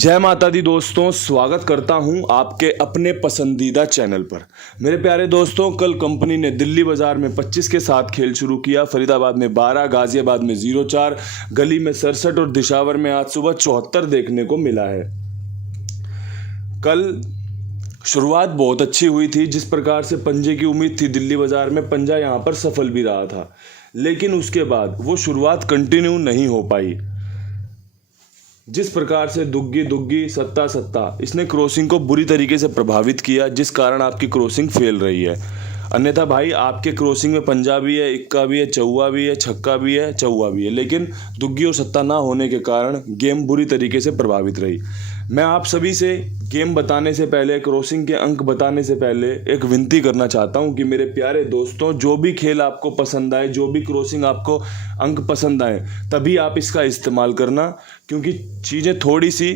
जय माता दी दोस्तों, स्वागत करता हूं आपके अपने पसंदीदा चैनल पर। मेरे प्यारे दोस्तों, कल कंपनी ने दिल्ली बाजार में 25 के साथ खेल शुरू किया। फरीदाबाद में 12, गाजियाबाद में 0-4, गली में 67 और दिशावर में आज सुबह 74 देखने को मिला है। कल शुरुआत बहुत अच्छी हुई थी। जिस प्रकार से पंजे की उम्मीद थी दिल्ली बाजार में, पंजा यहां पर सफल भी रहा था, लेकिन उसके बाद वो शुरुआत कंटिन्यू नहीं हो पाई। जिस प्रकार से दुग्गी सत्ता इसने क्रॉसिंग को बुरी तरीके से प्रभावित किया, जिस कारण आपकी क्रॉसिंग फेल रही है। अन्यथा भाई आपके क्रॉसिंग में पंजा भी है, इक्का भी है, चौवा भी है, छक्का भी है, चौवा भी है, लेकिन दुग्गी और सत्ता ना होने के कारण गेम बुरी तरीके से प्रभावित रही। मैं आप सभी से गेम बताने से पहले, क्रॉसिंग के अंक बताने से पहले एक विनती करना चाहता हूं कि मेरे प्यारे दोस्तों, जो भी खेल आपको पसंद आए, जो भी क्रॉसिंग आपको अंक पसंद आए, तभी आप इसका इस्तेमाल करना, क्योंकि चीज़ें थोड़ी सी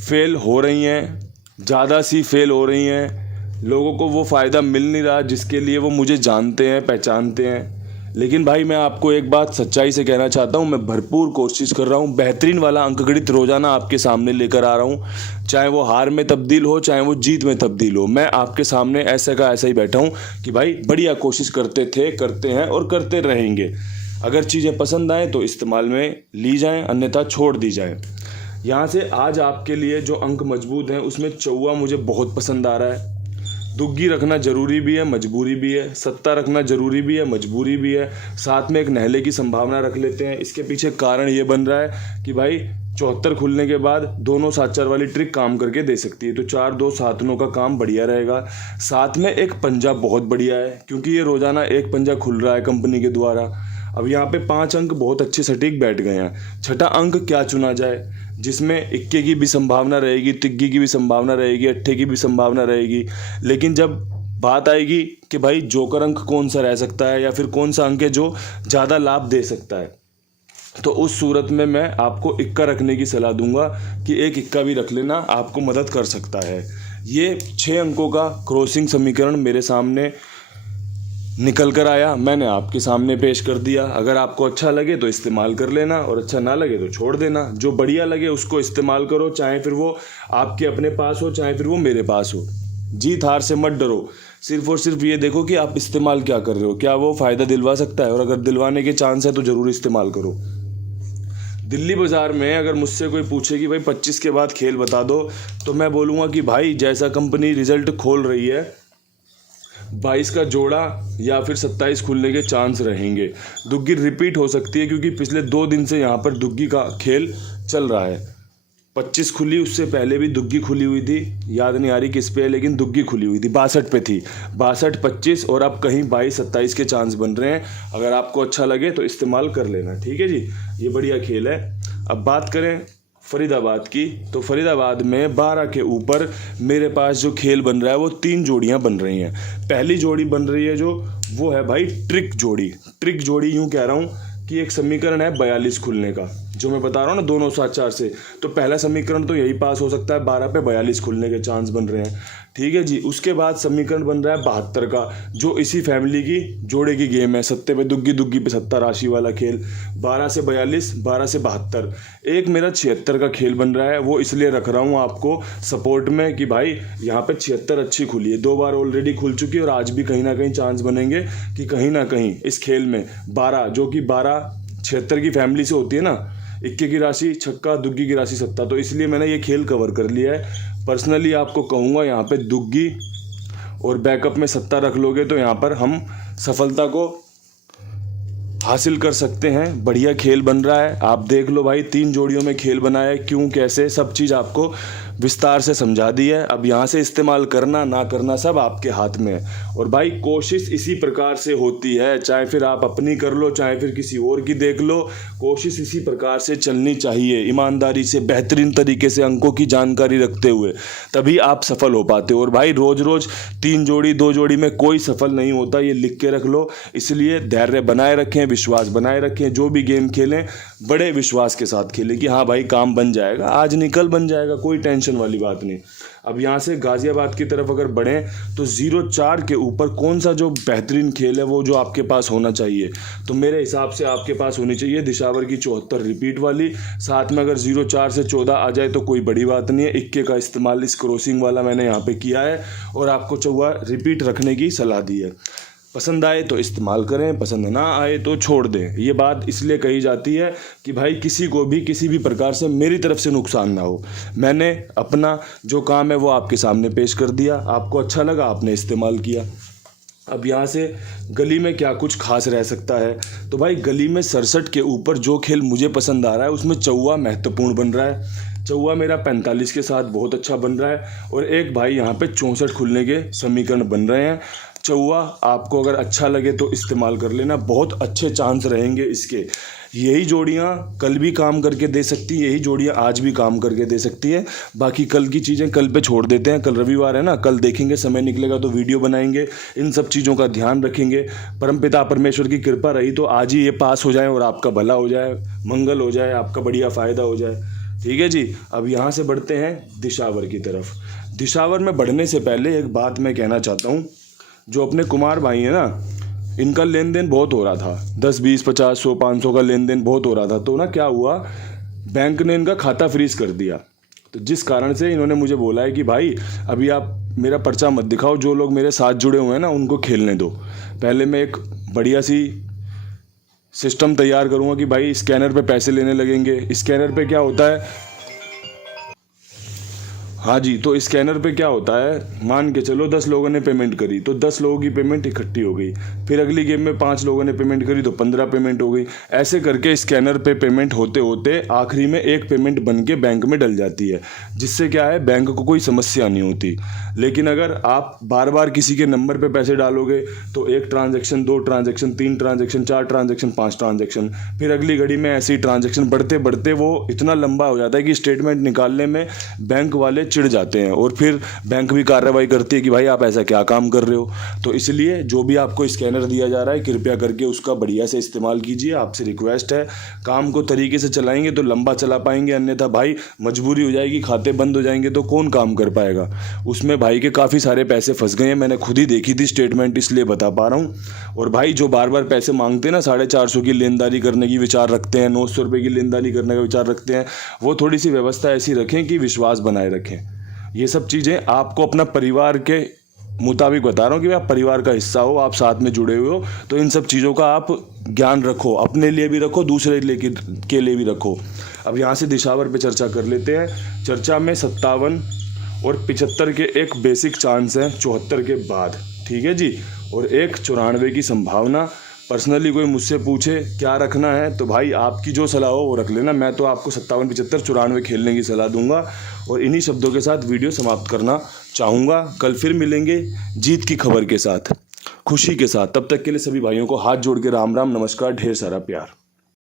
फेल हो रही हैं, ज़्यादा सी फेल हो रही हैं। लोगों को वो फ़ायदा मिल नहीं रहा जिसके लिए वो मुझे जानते हैं, पहचानते हैं। लेकिन भाई मैं आपको एक बात सच्चाई से कहना चाहता हूँ, मैं भरपूर कोशिश कर रहा हूँ, बेहतरीन वाला अंकगणित रोज़ाना आपके सामने लेकर आ रहा हूँ। चाहे वो हार में तब्दील हो, चाहे वो जीत में तब्दील हो, मैं आपके सामने ऐसे का ऐसा ही बैठा हूँ कि भाई बढ़िया कोशिश करते थे, करते हैं और करते रहेंगे। अगर चीज़ें पसंद आएँ तो इस्तेमाल में ली जाएँ, अन्यथा छोड़ दी जाए। यहाँ से आज आपके लिए जो अंक मजबूत हैं, उसमें चौवा मुझे बहुत पसंद आ रहा है। दुग्गी रखना जरूरी भी है, मजबूरी भी है। सत्ता रखना जरूरी भी है, मजबूरी भी है। साथ में एक नहले की संभावना रख लेते हैं। इसके पीछे कारण ये बन रहा है कि भाई 74 खुलने के बाद दोनों 7-4 वाली ट्रिक काम करके दे सकती है, तो 4-2 7-9 का काम बढ़िया रहेगा। साथ में एक पंजा बहुत बढ़िया है, क्योंकि ये रोजाना एक पंजा खुल रहा है कंपनी के द्वारा। अब यहाँ पे 5 अंक बहुत अच्छे सटीक बैठ गए हैं। छठा अंक क्या चुना जाए, जिसमें इक्के की भी संभावना रहेगी, तिग्गी की भी संभावना रहेगी, अट्ठे की भी संभावना रहेगी। लेकिन जब बात आएगी कि भाई जोकर अंक कौन सा रह सकता है, या फिर कौन सा अंक है जो ज़्यादा लाभ दे सकता है, तो उस सूरत में मैं आपको इक्का रखने की सलाह दूंगा कि एक इक्का भी रख लेना, आपको मदद कर सकता है। ये 6 अंकों का क्रॉसिंग समीकरण मेरे सामने निकल कर आया, मैंने आपके सामने पेश कर दिया। अगर आपको अच्छा लगे तो इस्तेमाल कर लेना, और अच्छा ना लगे तो छोड़ देना। जो बढ़िया लगे उसको इस्तेमाल करो, चाहे फिर वो आपके अपने पास हो, चाहे फिर वो मेरे पास हो। जीत हार से मत डरो, सिर्फ और सिर्फ ये देखो कि आप इस्तेमाल क्या कर रहे हो, क्या वो फ़ायदा दिलवा सकता है, और अगर दिलवाने के चांस है तो ज़रूर इस्तेमाल करो। दिल्ली बाज़ार में अगर मुझसे कोई पूछे कि भाई 25 के बाद खेल बता दो, तो मैं बोलूँगा कि भाई जैसा कंपनी रिजल्ट खोल रही है, 22 का जोड़ा या फिर 27 खुलने के चांस रहेंगे। दुग्गी रिपीट हो सकती है, क्योंकि पिछले 2 दिन से यहाँ पर दुग्गी का खेल चल रहा है। 25 खुली, उससे पहले भी दुग्गी खुली हुई थी, याद नहीं आ रही किस पे है, लेकिन दुग्गी खुली हुई थी, 62 पे थी। 62, 25 और अब कहीं 22, 27 के चांस बन रहे हैं। अगर आपको अच्छा लगे तो इस्तेमाल कर लेना, ठीक है जी। ये बढ़िया खेल है। अब बात करें फरीदाबाद की, तो फरीदाबाद में 12 के ऊपर मेरे पास जो खेल बन रहा है वो 3 जोड़ियां बन रही हैं। पहली जोड़ी बन रही है जो, वो है भाई ट्रिक जोड़ी। ट्रिक जोड़ी यूं कह रहा हूं कि एक समीकरण है 42 खुलने का, जो मैं बता रहा हूँ ना, दोनों 7-4 से, तो पहला समीकरण तो यही पास हो सकता है। 12 पे 42 खुलने के चांस बन रहे हैं, ठीक है जी। उसके बाद समीकरण बन रहा है 72 का, जो इसी फैमिली की जोड़े की गेम है। सत्ते पे दुग्गी, दुग्गी पे सत्ता राशि वाला खेल। 12 से 42, 12 से 72। एक मेरा 76 का खेल बन रहा है, वो इसलिए रख रहा हूँ आपको सपोर्ट में कि भाई यहाँ पे 76 अच्छी खुली है, 2 बार ऑलरेडी खुल चुकी है, और आज भी कहीं ना कहीं चांस बनेंगे कि कहीं ना कहीं इस खेल में 12, जो कि 12 76 की फैमिली से होती है ना, इक्के की राशि छक्का, दुग्गी की राशि सत्ता, तो इसलिए मैंने ये खेल कवर कर लिया है। पर्सनली आपको कहूँगा यहाँ पे दुग्गी और बैकअप में सत्ता रख लोगे तो यहाँ पर हम सफलता को हासिल कर सकते हैं। बढ़िया खेल बन रहा है, आप देख लो भाई। 3 जोड़ियों में खेल बना है, क्यों कैसे सब चीज़ आपको विस्तार से समझा दी है। अब यहाँ से इस्तेमाल करना ना करना सब आपके हाथ में है। और भाई कोशिश इसी प्रकार से होती है, चाहे फिर आप अपनी कर लो, चाहे फिर किसी और की देख लो, कोशिश इसी प्रकार से चलनी चाहिए, ईमानदारी से, बेहतरीन तरीके से, अंकों की जानकारी रखते हुए, तभी आप सफल हो पाते हो। और भाई रोज़ रोज़ 3 जोड़ी 2 जोड़ी में कोई सफल नहीं होता, ये लिख के रख लो। इसलिए धैर्य बनाए रखें, विश्वास बनाए रखें। जो भी गेम खेलें बड़े विश्वास के साथ खेलें कि हाँ भाई काम बन जाएगा, आज निकल बन जाएगा, कोई टेंशन वाली बात नहीं। अब यहाँ से गाज़ियाबाद की तरफ अगर बढ़ें तो 0-4 के ऊपर कौन सा जो बेहतरीन खेल है वो जो आपके पास होना चाहिए, तो मेरे हिसाब से आपके पास होनी चाहिए दिशावर की 74 रिपीट वाली। साथ में अगर 0-4 से 14 आ जाए तो कोई बड़ी बात नहीं है। इक्के का इस्तेमाल इस क्रॉसिंग वाला मैंने यहाँ पे किया है और आपको चौवा रिपीट रखने की सलाह दी है। पसंद आए तो इस्तेमाल करें, पसंद ना आए तो छोड़ दें। ये बात इसलिए कही जाती है कि भाई किसी को भी किसी भी प्रकार से मेरी तरफ से नुकसान ना हो। मैंने अपना जो काम है वो आपके सामने पेश कर दिया, आपको अच्छा लगा, आपने इस्तेमाल किया। अब यहाँ से गली में क्या कुछ खास रह सकता है, तो भाई गली में 67 के ऊपर जो खेल मुझे पसंद आ रहा है उसमें चौवा महत्वपूर्ण बन रहा है। चौवा मेरा 45 के साथ बहुत अच्छा बन रहा है और एक भाई यहाँ पे 64 खुलने के समीकरण बन रहे हैं। चौवा आपको अगर अच्छा लगे तो इस्तेमाल कर लेना, बहुत अच्छे चांस रहेंगे इसके। यही जोड़ियाँ कल भी काम करके दे सकती, यही जोड़ियाँ आज भी काम करके दे सकती है। बाकी कल की चीज़ें कल पे छोड़ देते हैं, कल रविवार है ना, कल देखेंगे, समय निकलेगा तो वीडियो बनाएंगे, इन सब चीज़ों का ध्यान रखेंगे। परमपिता परमेश्वर की कृपा रही तो आज ही ये पास हो जाए और आपका भला हो जाए, मंगल हो जाए, आपका बढ़िया फ़ायदा हो जाए। ठीक है जी। अब यहाँ से बढ़ते हैं दिशावर की तरफ। दिशावर में बढ़ने से पहले एक बात मैं कहना चाहता हूँ, जो अपने कुमार भाई हैं ना, इनका लेन देन बहुत हो रहा था, 10, 20, 50, 100, 500 का लेन देन बहुत हो रहा था। तो ना क्या हुआ, बैंक ने इनका खाता फ्रीज कर दिया। तो जिस कारण से इन्होंने मुझे बोला है कि भाई अभी आप मेरा पर्चा मत दिखाओ, जो लोग मेरे साथ जुड़े हुए हैं ना उनको खेलने दो। पहले मैं एक बढ़िया सी सिस्टम तैयार करूँगा कि भाई स्कैनर पे पैसे लेने लगेंगे। स्कैनर पे क्या होता है, हाँ जी, तो स्कैनर पे क्या होता है, मान के चलो 10 लोगों ने पेमेंट करी तो 10 लोगों की पेमेंट इकट्ठी हो गई। फिर अगली गेम में 5 लोगों ने पेमेंट करी तो 15 पेमेंट हो गई। ऐसे करके स्कैनर पे पेमेंट होते होते आखिरी में एक पेमेंट बन के बैंक में डल जाती है, जिससे क्या है बैंक को कोई समस्या नहीं होती। लेकिन अगर आप बार बार किसी के नंबर पे पैसे डालोगे तो 1 transaction, 2 transaction, 3 transaction, 4 transaction, 5 transaction, फिर अगली घड़ी में ऐसे ही ट्रांजेक्शन बढ़ते बढ़ते वो इतना लंबा हो जाता है कि स्टेटमेंट निकालने में बैंक वाले चिढ़ जाते हैं और फिर बैंक भी कार्रवाई करती है कि भाई आप ऐसा क्या काम कर रहे हो। तो इसलिए जो भी आपको स्कैनर दिया जा रहा है कृपया करके उसका बढ़िया से इस्तेमाल कीजिए। आपसे रिक्वेस्ट है, काम को तरीके से चलाएंगे तो लंबा चला पाएंगे, अन्यथा भाई मजबूरी हो जाएगी, खाते बंद हो जाएंगे तो कौन काम कर पाएगा। उसमें भाई के काफ़ी सारे पैसे फंस गए हैं, मैंने खुद ही देखी थी स्टेटमेंट, इसलिए बता पा रहा हूँ। और भाई जो बार बार पैसे मांगते हैं ना, 450 की लेनदारी करने की विचार रखते हैं, 900 रुपये की लेनदारी करने का विचार रखते हैं, वो थोड़ी सी व्यवस्था ऐसी रखें कि विश्वास बनाए रखें। ये सब चीज़ें आपको अपना परिवार के मुताबिक बता रहा हूँ कि आप परिवार का हिस्सा हो, आप साथ में जुड़े हुए हो, तो इन सब चीज़ों का आप ज्ञान रखो, अपने लिए भी रखो, दूसरे के लिए भी रखो। अब यहाँ से दिशावर पे चर्चा कर लेते हैं। चर्चा में 57 और 75 के एक बेसिक चांस हैं 74 के बाद, ठीक है जी, और एक 94 की संभावना। पर्सनली कोई मुझसे पूछे क्या रखना है तो भाई आपकी जो सलाह हो वो रख लेना, मैं तो आपको 57, 75, 94 खेलने की सलाह दूंगा। और इन्हीं शब्दों के साथ वीडियो समाप्त करना चाहूँगा। कल फिर मिलेंगे जीत की खबर के साथ, खुशी के साथ। तब तक के लिए सभी भाइयों को हाथ जोड़ के राम राम, नमस्कार, ढेर सारा प्यार।